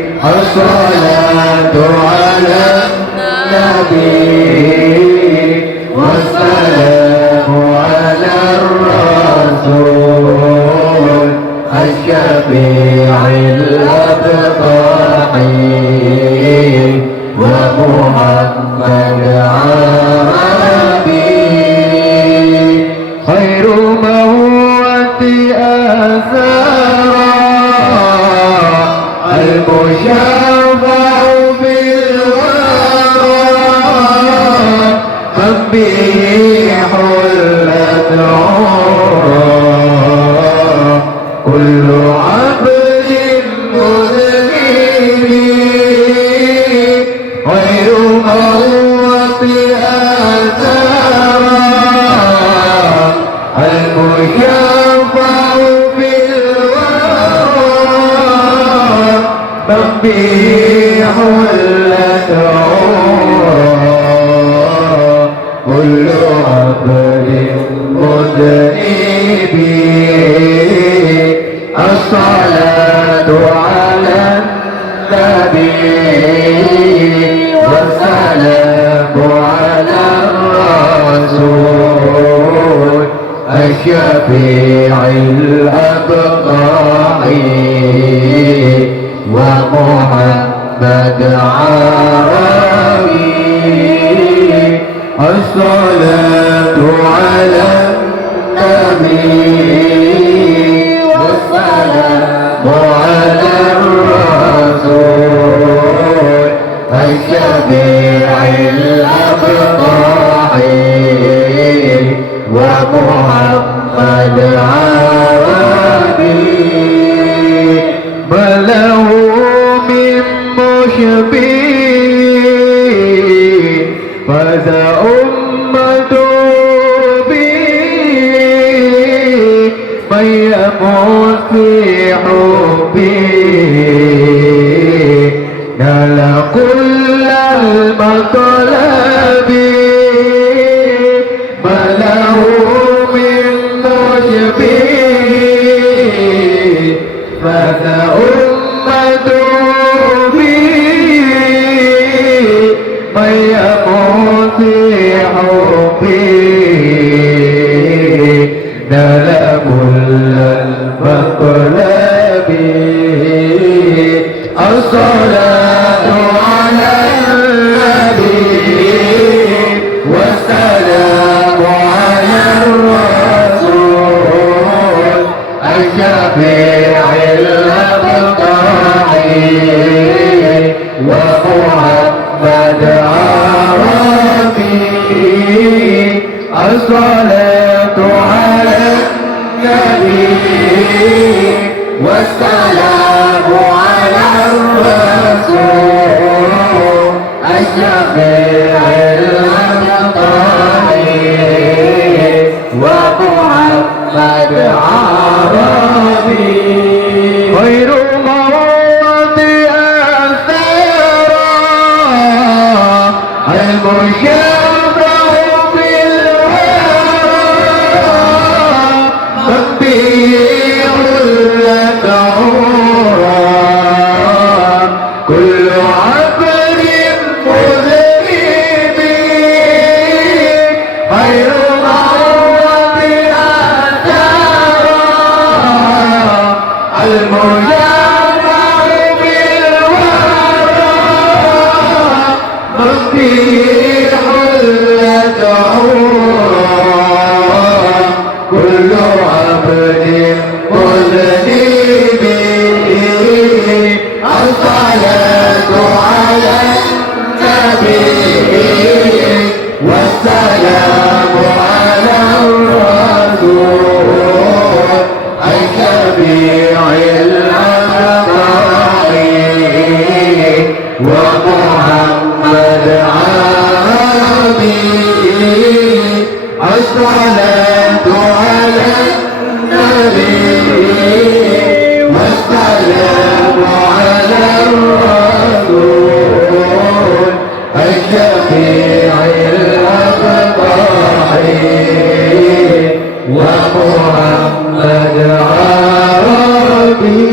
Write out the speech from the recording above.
الصلاة على النبي والسلام على الرسول الشفيع الأبطحي ومحمد عربي خير موت أثرى المشفع بالورى من به حلت عرى كل عبد مذنب غير موت أثرى المشفع بالورى من به حلت عرى كل عبد مذنب الصلاة على النبي والسلام على الرسول الشفيع الأبطحي ومحمد عربي الصلاة على النبي والسلام على الرسول الشفيع الأبطحي ومحمد عربي ما له من مشبه فذا أمة به من يموت في حبه نال كل المطلب ما له من مشبه فذا أمة به من يموت في حبه نال كل المطلب الصلاة على النبي والسلام على الرسول الشفيع الأبطحي ومحمد عربي الصلاة على النبي والسلام على الرسول الشفيع الأبطحي ومحمد عربي خير موت أثرى المشفع بالورى من به حلت عرى كل عبد مذنب خير موت أثرى المشفع بالورى من به حلت عرى كل عبد مذنب الصلاة على النبي والسلام على الرسول الشفيع الأبطحي ومحمد عربي الصلاة على النبي والسلام على الرسول الشفيع الأبطحي ومحمد عربي